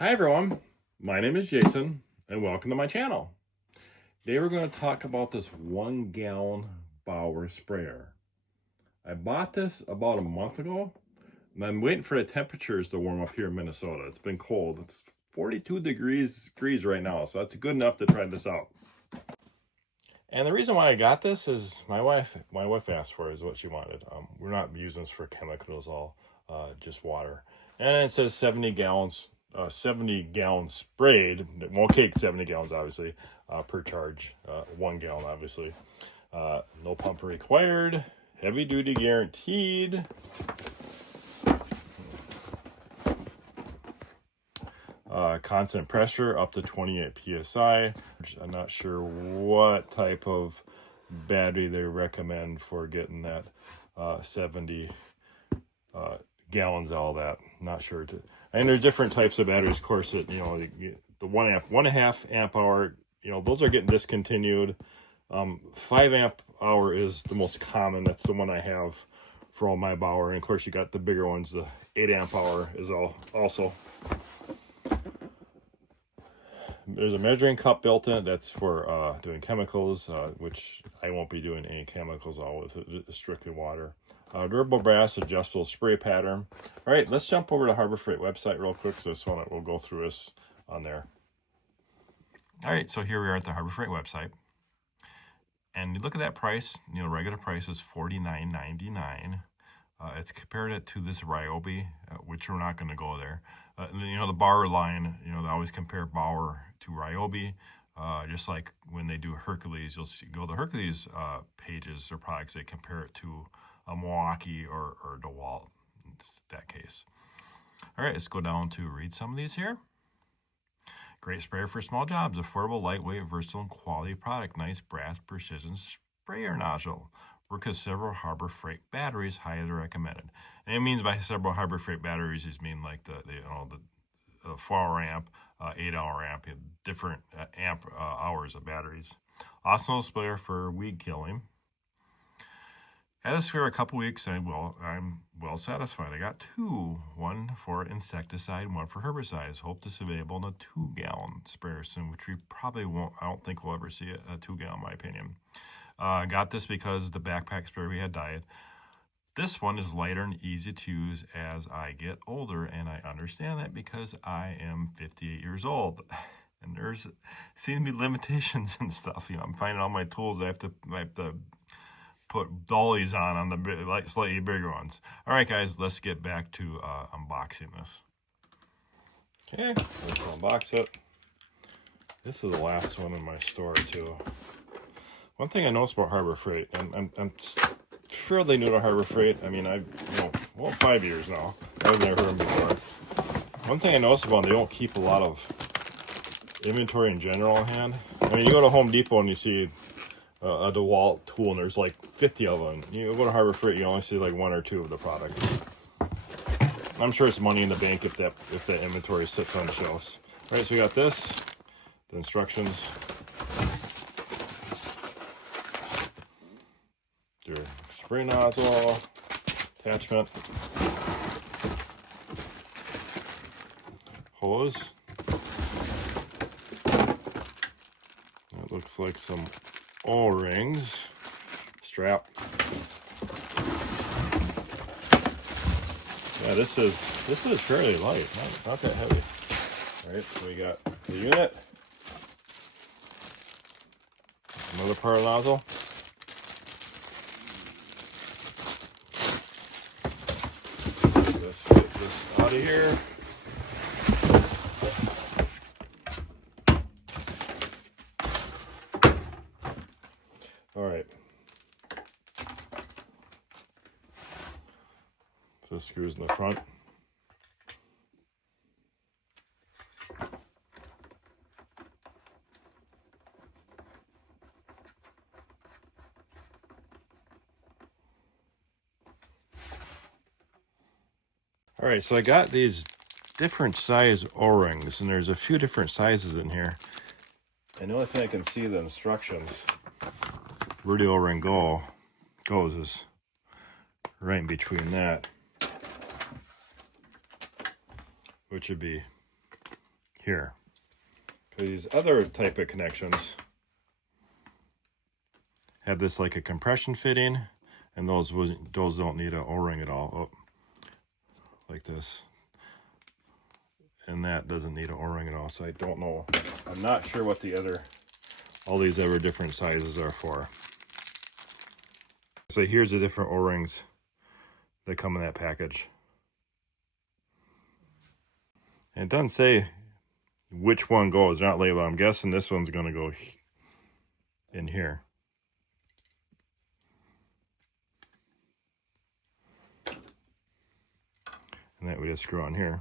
Hi everyone, my name is Jason and welcome to my channel. Today we're going to talk about this 1 gallon BAUER sprayer. I bought this about a month ago and I'm waiting for the temperatures to warm up here in Minnesota. It's been cold. It's 42 degrees right now, so that's good enough to try this out. And the reason why I got this is my wife asked for it, is what she wanted. We're not using this for chemicals, all just water. And it says 70 gallons. 70 gallons sprayed. It won't take 70 gallons, obviously, per charge. 1 gallon, obviously. No pump required. Heavy duty guaranteed. Constant pressure up to 28 psi. I'm not sure what type of battery they recommend for getting that 70 gallons, all that. Not sure. And there's different types of batteries, of course, that, you know, the 1.5 amp hour, you know, those are getting discontinued. 5 amp hour is the most common. That's the one I have for all my BAUER. And of course, you got the bigger ones. The 8 amp hour is also. There's a measuring cup built in. That's for doing chemicals, which I won't be doing any chemicals all with it, strictly water. Durable brass adjustable spray pattern. All right, let's jump over to Harbor Freight website real quick. So this one we'll go through this on there. All right, so here we are at the Harbor Freight website, and you look at that price. You know, regular price is $49.99. It's compared it to this Ryobi, which we're not going to go there. You know, the BAUER line, you know, they always compare BAUER to Ryobi. Just like when they do Hercules, you'll see, go to Hercules pages or products, they compare it to a Milwaukee or DeWalt. It's that case. All right, let's go down to read some of these here. Great sprayer for small jobs. Affordable, lightweight, versatile, and quality product. Nice brass precision sprayer nozzle. Work with several Harbor Freight batteries, highly recommended. And it means by several Harbor Freight batteries, is mean like the 4-hour amp, 8-hour amp, different amp hours of batteries. Awesome sprayer for weed killing. Had this for a couple weeks, and I'm well satisfied. I got 2, one for insecticide, one for herbicides. Hope this is available in a 2-gallon sprayer soon, which we probably won't. I don't think we'll ever see a 2-gallon, in my opinion. Got this because the backpack sprayer we had died. This one is lighter and easy to use as I get older, and I understand that because I am 58 years old. And there's seems to be limitations and stuff. You know, I'm finding all my tools I have to put dollies on the slightly bigger ones. All right, guys, let's get back to unboxing this. Okay, let's unbox it. This is the last one in my store too. One thing I noticed about Harbor Freight, and I'm fairly new to Harbor Freight. I mean, I've 5 years now. I've never heard them before. One thing I noticed about them, they don't keep a lot of inventory in general on hand. I mean, you go to Home Depot and you see a DeWalt tool, and there's like 50 of them. You go to Harbor Freight, you only see like 1 or 2 of the product. I'm sure it's money in the bank if that inventory sits on the shelves. All right, so we got this, the instructions. Your spray nozzle, attachment, hose. That looks like some O-rings, strap. Yeah, this is fairly light, not that heavy. All right, so we got the unit, another part of the nozzle. Let's get this out of here. All right. So screws in the front. All right, so I got these different size O-rings, and there's a few different sizes in here. And the only thing I can see the instructions where the O-ring goes is right in between that, which would be here. These other type of connections have this like a compression fitting, and those don't need an O-ring at all. Oh, like this. And that doesn't need an O-ring at all. So I don't know. I'm not sure what all these other different sizes are for. So here's the different O-rings that come in that package. And it doesn't say which one goes. They're not labeled. I'm guessing this one's going to go in here. And that we just screw on here.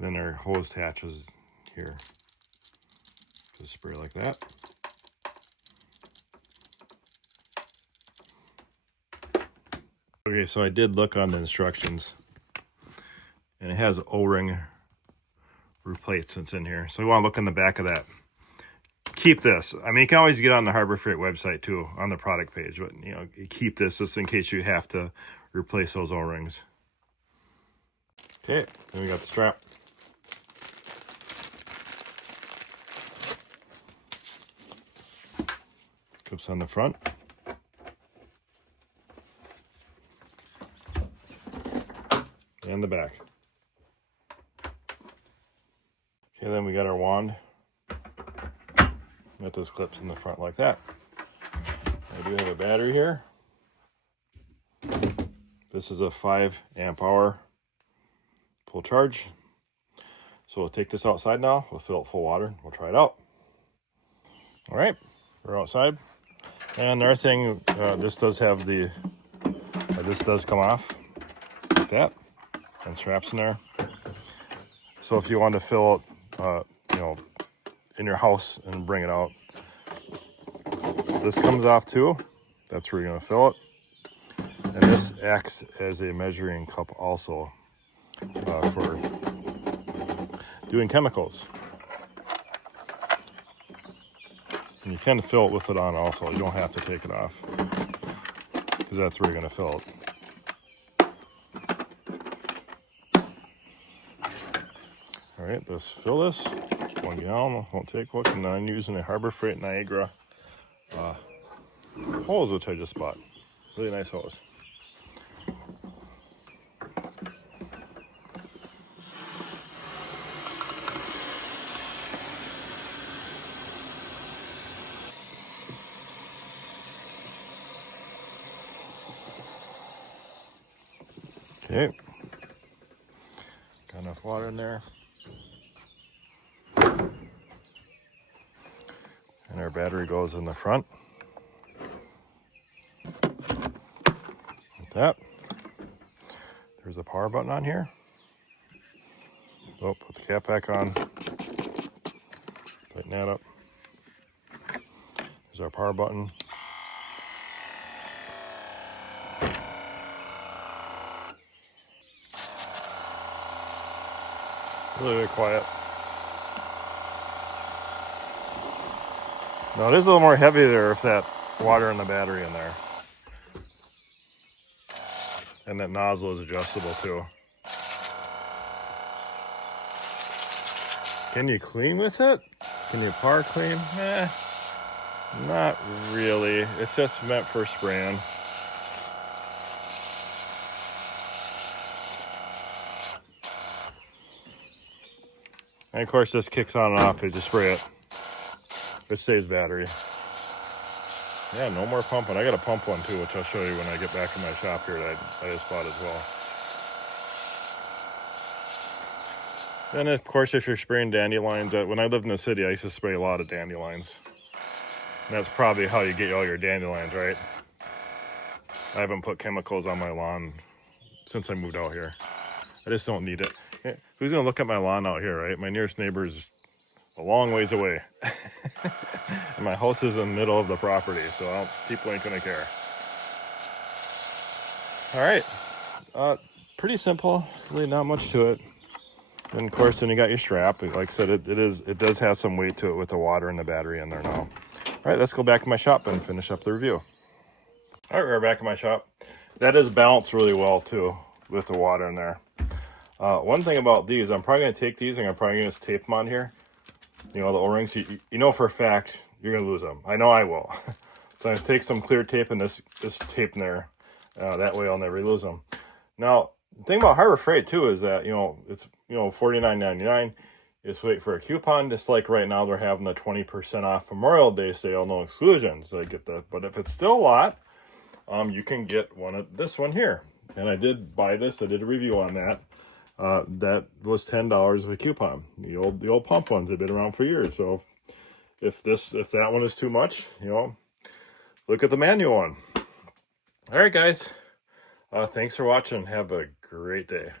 Then our hose attaches here. Just spray like that. Okay, so I did look on the instructions, and it has O-ring replacements in here. So we want to look in the back of that. Keep this. I mean, you can always get on the Harbor Freight website too, on the product page, but you know, keep this just in case you have to replace those O-rings. Okay, then we got the strap. Clips on the front. And the back. Okay, then we got our wand. Got those clips in the front like that. I do have a battery here. This is a 5 amp hour full charge. So we'll take this outside now. We'll fill it full water. We'll try it out. All right, we're outside. And another thing, this does have the, this does come off like that, and straps in there. So if you want to fill it, you know, in your house and bring it out, this comes off too. That's where you're going to fill it. And this acts as a measuring cup also for doing chemicals. And you can fill it with it on also. You don't have to take it off, because that's where you're going to fill it. All right, let's fill this. 1 gallon, won't take much. And I'm using a Harbor Freight Niagara hose, which I just bought. Really nice hose. Okay, got enough water in there. And our battery goes in the front. Like that. There's a power button on here. Oh, put the cap back on. Tighten that up. There's our power button. Really quiet. Now it is a little more heavy there with that water and the battery in there. And that nozzle is adjustable too. Can you clean with it? Can you power clean? Not really. It's just meant for spraying. And of course this kicks on and off as you spray it. It saves battery. Yeah, no more pumping. I got a pump one too, which I'll show you when I get back in my shop here that I just bought as well. Then of course if you're spraying dandelions, when I lived in the city I used to spray a lot of dandelions. And that's probably how you get all your dandelions, right? I haven't put chemicals on my lawn since I moved out here. I just don't need it. Who's gonna look at my lawn out here, right? My nearest neighbor is a long ways away. And my house is in the middle of the property, so people ain't gonna care. All right, pretty simple, really not much to it. And of course, then you got your strap. Like I said, it does have some weight to it with the water and the battery in there now. All right, let's go back to my shop and finish up the review. All right, we're back in my shop. That is balanced really well too with the water in there. One thing about these, I'm probably going to take these and I'm probably going to just tape them on here. You know, the O-rings, you know for a fact you're going to lose them. I know I will. So I'm going to take some clear tape and this tape in there. That way I'll never lose them. Now, the thing about Harbor Freight too is that, you know, it's, you know, $49.99. Just wait for a coupon. Just like right now they're having the 20% off Memorial Day sale, no exclusions. I get that. But if it's still a lot, you can get this one here. And I did buy this. I did a review on that. That was $10 with a coupon. The old pump ones have been around for years. So if that one is too much, you know, look at the manual one. All right, guys. Thanks for watching. Have a great day.